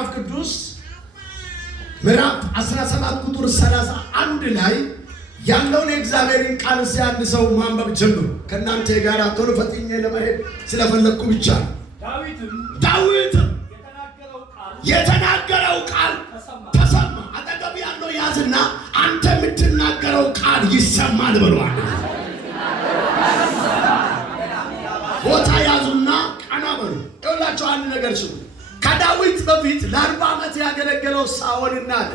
መጽሐፍ ቅዱስ ምዕራፍ 17 ቁጥር 31 ላይ ያለውን የእግዚአብሔርን ቃል ሲያንድ ሰው ማንበብ ጀምሩ። ከእናንተ ጋር ቶሎ ፈጥኜ ለመሄድ ስለፈለኩ ብቻ። ዳዊትም የተናገረው ቃል ተሰማ። አጠገብ ያለው ያዝና አንተ የምትናገረው ቃል ይሰማል ብሏል። ቦታ ያዙና ቀና በሉ። ይኸውላችሁ አንድ ነገር ስሙ። ከዳዊት በፊት ለ40 ዓመት ያገለገለው ሳኦልና አለ።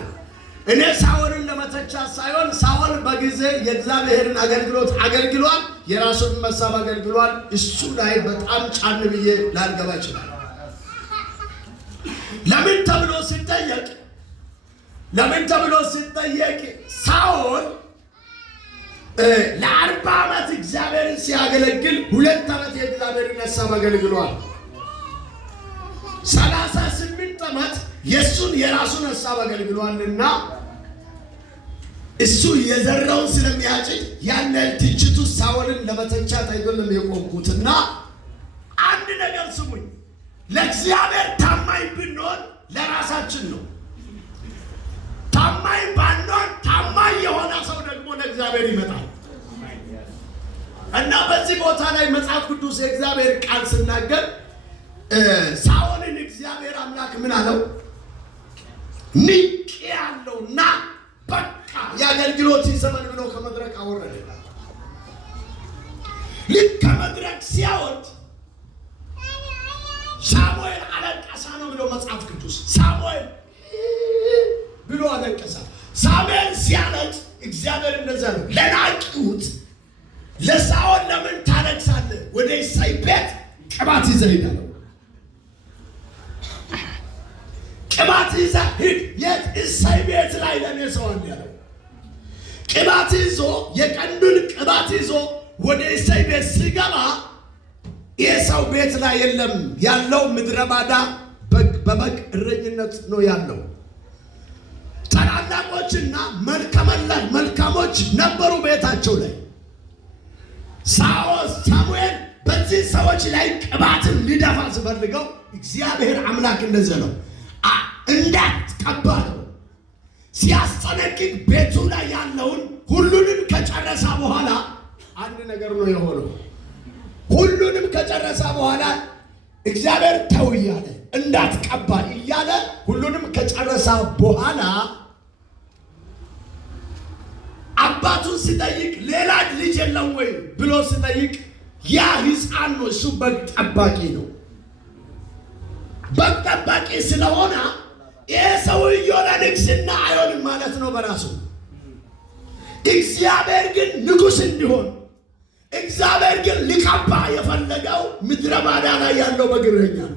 እኔ ሳኦልን ለመተቻት ሳይሆን ሳኦል በጊዜ የእግዚአብሔርን አገልግሎት አገልግሏል፣ የራሱን መሳብ አገልግሏል። እሱ ላይ በጣም ጫን ብዬ ላልገባ ይችላል። ለምን ተብሎ ሲጠየቅ ሳኦል ለ40 ዓመት እግዚአብሔርን ሲያገለግል 2 ዓመት የእግዚአብሔርን ሐሳብ አገልግሏል። 38 ዓመት የሱን የራሱን ሐሳብ አገልግሏልና እሱ የዘራውን ስለሚያጭድ ያለ ትችቱ ሳኦልን ለመተቻት አይደለም የቆምኩትና አንድ ነገር ስሙኝ። ለእግዚአብሔር ታማኝ ብንሆን ለራሳችን ነው። ታማኝ ባንሆን ታማኝ የሆነ ሰው ደግሞ ለእግዚአብሔር ይመጣል። እና በዚህ ቦታ ላይ መጽሐፍ ቅዱስ የእግዚአብሔር ቃል ሲናገር ሳኦልን እግዚአብሔር አምላክ ምን አለው? ንቄ ያለውና በቃ የአገልግሎት ዘመን ብሎ ከመድረክ አወረደ። ልክ ከመድረክ ሲያወርድ ሳሙኤል አለቀሰ ነው ብሎ መጽሐፍ ቅዱስ ሳሙኤል ብሎ አለቀሰ። ሳሙኤል ሲያለቅስ እግዚአብሔር እንደዛ ነው ለናቂውት ለሳኦል ለምን ታለቅሳለህ? ወደ እሴይ ቤት ቅባት ይዘህ ሂድ አለው። ቅባት ይዘህ ሂድ። የት? እሴይ ቤት ላይ ለኔ ሰው አለ ያለው። ቅባት ይዞ የቀንዱን ቅባት ይዞ ወደ እሴይ ቤት ሲገባ የሰው ቤት ላይ የለም ያለው ምድረ ባዳ በበግ እረኝነት ነው ያለው። ታላላቆችና መልካሞች ነበሩ ቤታቸው ላይ። ሳሙኤል በዚህ ሰዎች ላይ ቅባትን ሊደፋ ሲፈልገው እግዚአብሔር አምላክ እንደዚህ ነው እንዳትቀባ ነው ሲያስጠነቅቅ ቤቱ ላይ ያለውን ሁሉንም ከጨረሰ በኋላ አንድ ነገር ነው የሆነው። ሁሉንም ከጨረሰ በኋላ እግዚአብሔር ተው እያለ እንዳትቀባ እያለ ሁሉንም ከጨረሰ በኋላ አባቱን ሲጠይቅ ሌላ ልጅ የለም ወይ ብሎ ሲጠይቅ ያ ሕፃን ነው። እሱ በግ ጠባቂ ነው። በግ ጠባቂ ስለሆነ ይህ ሰውዬው ለንግስና አይሆንም ማለት ነው በራሱ። እግዚአብሔር ግን ንጉሥ እንዲሆን እግዚአብሔር ግን ሊቀባ የፈለገው ምድረ ባዳ ላይ ያለው በግ እረኛ ነው።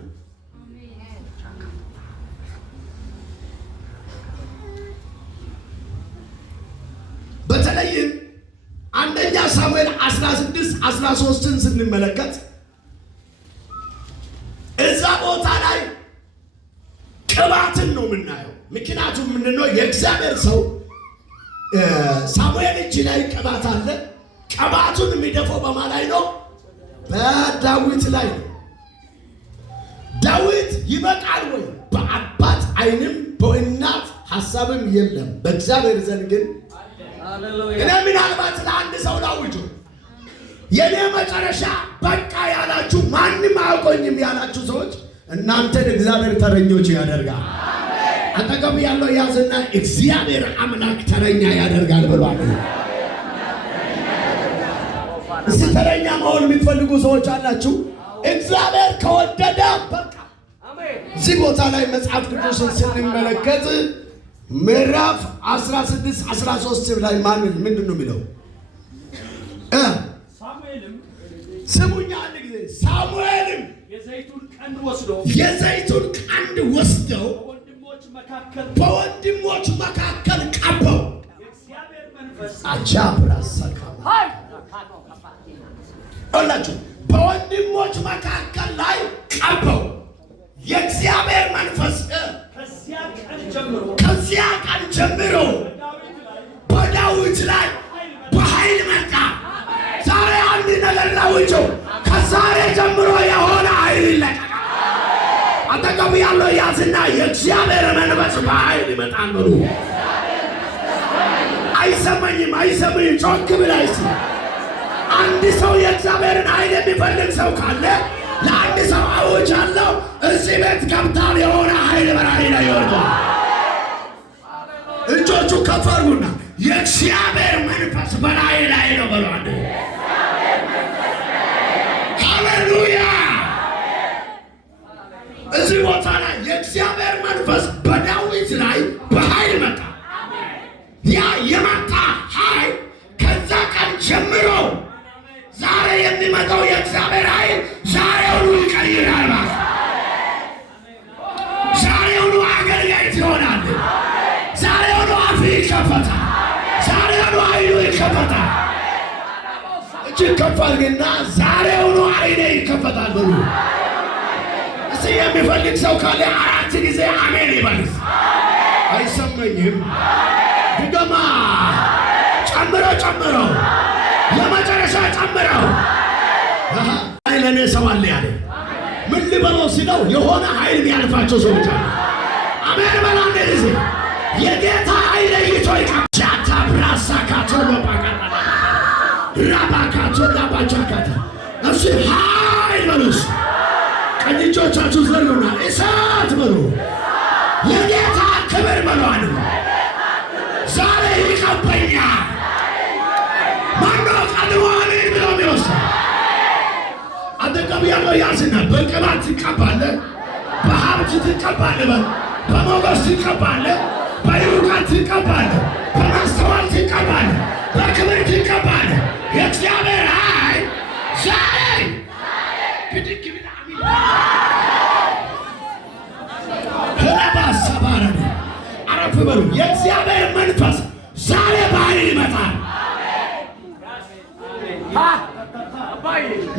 በተለይም አንደኛ ሳሙኤል 16:13 ስንመለከት እዛ ቦታ ላይ ቅባትን ነው የምናየው። ምክንያቱም ምንድነው የእግዚአብሔር ሰው ሳሙኤል እጅ ላይ ቅባት አለ። ቅባቱን የሚደፋው በማን ላይ ነው? በዳዊት ላይ ነው። ዳዊት ይበቃል ወይ? በአባት ዓይንም በእናት ሐሳብም የለም፣ በእግዚአብሔር ዘንድ ግን እኔ ምናልባት ለአንድ ሰው ላውጆ የኔ መጨረሻ በቃ ያላችሁ ማንም አያውቆኝም ያላችሁ ሰዎች እናንተን እግዚአብሔር ተረኞች ያደርጋል። አጠገብ ያለው ያዝና እግዚአብሔር አምላክ ተረኛ ያደርጋል ብሏል። እስቲ ተረኛ መሆን የምትፈልጉ ሰዎች አላችሁ? እግዚአብሔር ከወደደ በቃ። እዚህ ቦታ ላይ መጽሐፍ ቅዱስን ስንመለከት ምዕራፍ 16:13 ላይ ምንድን ነው የሚለው? ስሙኛ አንድ ጊዜ። ሳሙኤልም የዘይቱን ቀንድ ወስደው በወንድሞች መካከል ቀባው። አላችሁ በወንድሞች መካከል ላይ ቀባው። የእግዚአብሔር መንፈስ ከዚያ ቀን ጀምሮ በዳዊት ላይ በኃይል መጣ። ዛሬ አንድ ነገር ላውጀው። ከዛሬ ጀምሮ የሆነ ኃይል ይለቀቃል። አጠገቡ ያለው ያዝና የእግዚአብሔር መንፈስ በኃይል ይመጣል በሉ። አይሰማኝም ጮክ ብላይስ አንድ ሰው የእግዚአብሔርን ኃይል የሚፈልግ ሰው ካለ ለአንድ ሰው አውጃለሁ። እዚህ ቤት ገብታል የሆነ ኃይል በራሪ ላይ ይወርዳል። እጆቹ ከፍ አድርጉና የእግዚአብሔር መንፈስ በላይ ላይ ነው በሉ። አንድ ሃሌሉያ። እዚህ ቦታ ላይ የእግዚአብሔር መንፈስ በዳዊት ላይ በኃይል መጣ። ያ የመጣ ኃይል ከዛ ቀን ጀምሮ ዛሬ የሚመጣው የእግዚአብሔር ኃይል ዛሬውኑ ይቀይራል። ዛሬውኑ አገልጋይ ትሆናለህ። ዛሬውኑ አፍ ይከፈታል። ዛሬውኑ አይኑ ይከፈታል። እጅግ ከፍ አድርግና ዛሬውኑ አይኔ ይከፈታል በሉ። እስቲ የሚፈልግ ሰው ካለ 4 ጊዜ አሜን ይበል። አይሰማኝም። ድገማ። ጨምረው የመጨረሻ ጨምረው። ለእኔ ሰው አለ ያለ ምን ልበለው ሲለው የሆነ ኃይል የሚያልፋቸው ሰዎች አሉ። አሜን በላ። አንድ ጊዜ የጌታ ኃይል ይቶይ ካቻታ ብራሳ ካቶሎ ባካታ ራባካቶ ላባቻካታ እሱ ኃይል በሉስ። ቀኝ እጆቻችሁ ዘርጉና እሳት በሉ። የጌታ ክብር በሏል። ዛሬ ይቀበኛል። ማነው ቀድሞ አሜን ብሎ የሚወስድ? አጠገብ ያለው ያዝና በቅባት ትቀባለህ፣ በሀብት ትቀባለህ፣ በሞገስ ትቀባለህ፣ በይሩቃት ትቀባለህ፣ በማስተዋል ትቀባለህ፣ በክብር ትቀባለህ። የእግዚአብሔር ኃይል ዛሬ ብድግ ብላ ሆነባሰባረ አረፍ በሉ። የእግዚአብሔር መንፈስ ዛሬ በኃይል ይመጣል።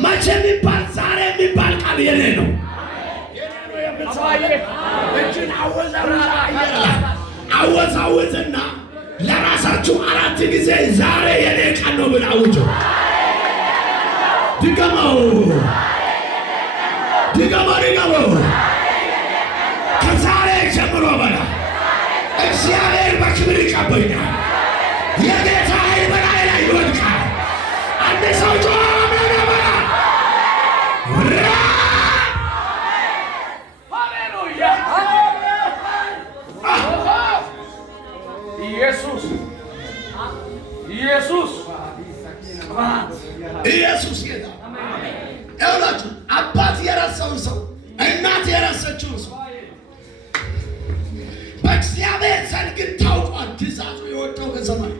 መቼ የሚባል ዛሬ የሚባል ቃል የኔ ነው። እጅን አወዛውዝና ለራሳችሁ 4 ጊዜ ዛሬ የኔ ቀን ነው ብላ አውጆ። ድገመው። ከዛሬ ጀምሮ በላ እግዚአብሔር በክብር ይቀበኛል። የጌታ ኃይል በላይ ላይ ይወድቃል። አንድ ሰው ጆሮውን በላ ሃሌሉያ። ኢየሱስ ጌታ። ይኸውላችሁ አባት የረሳውን ሰው እናት የረሳችውን ሰው በእግዚአብሔር ዘንድ ግን ታውቋል። ትእዛዙ የወጣው ከሰማይ።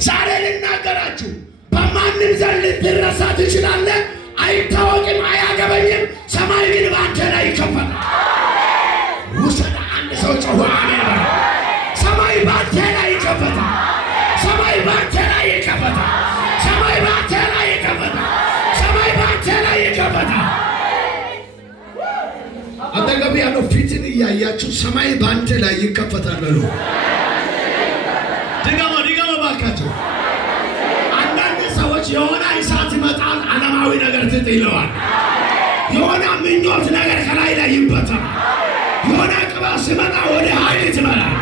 ዛሬ ልናገራችሁ፣ በማንም ዘንድ ልትረሳ ትችላለህ፣ አይታወቅም፣ አያገበኝም። ሰማይ ግን በአንተ ላይ ይከፈታል። ውሰድ። አንድ ሰው ጮኸ አሜን። ሰማይ በአንተ ላይ ይከፈታል። ሰማይ በአንተ ላይ ይከፈታል። ሰማይ በአንተ ላይ ይከፈታል። ሰማይ በአንተ ላይ ይከፈታል። አጠገብ ያለው ፊትን እያያችሁ ሰማይ በአንተ ላይ ይከፈታል በሉ። ድገሞ ባካችሁ። አንዳንድ ሰዎች የሆነ እሳት ይመጣል፣ ዓለማዊ ነገር ትጥለዋል። የሆነ ምኞት ነገር ከላይ ላይ ይበተናል። የሆነ ቅባት ሲመጣ ወደ ኃይል ትመራል።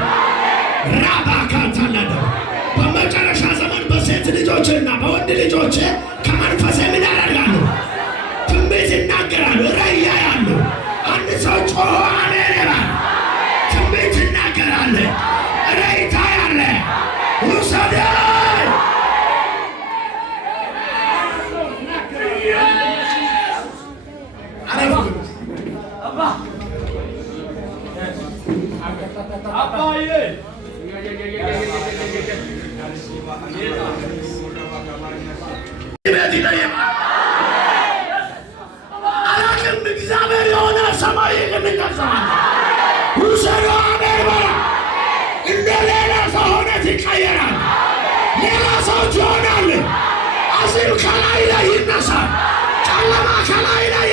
ራባካታለደ በመጨረሻ ዘመን በሴት ልጆችና በወንድ ልጆች ከመንፈስ ምን ያደርጋሉ? ትንቢት ይናገራሉ፣ ራእይ ያያሉ። አንድ ሰው ጮኸ አሜን ይላል። ትንቢት ይናገራል፣ ራእይ ታያለ። ውሰድ። አባዬ አላቅም። እግዚአብሔር የሆነ ሰማይ የሚነሳል። ውሰዶ አሜን በላ። እንደ ሌላ ሰው ሆነት ይቀየራል። ሌላ ሰዎች ይሆናል። አዚም ከላይ ላይ ይነሳል። ጨለማ ከላይ ላይ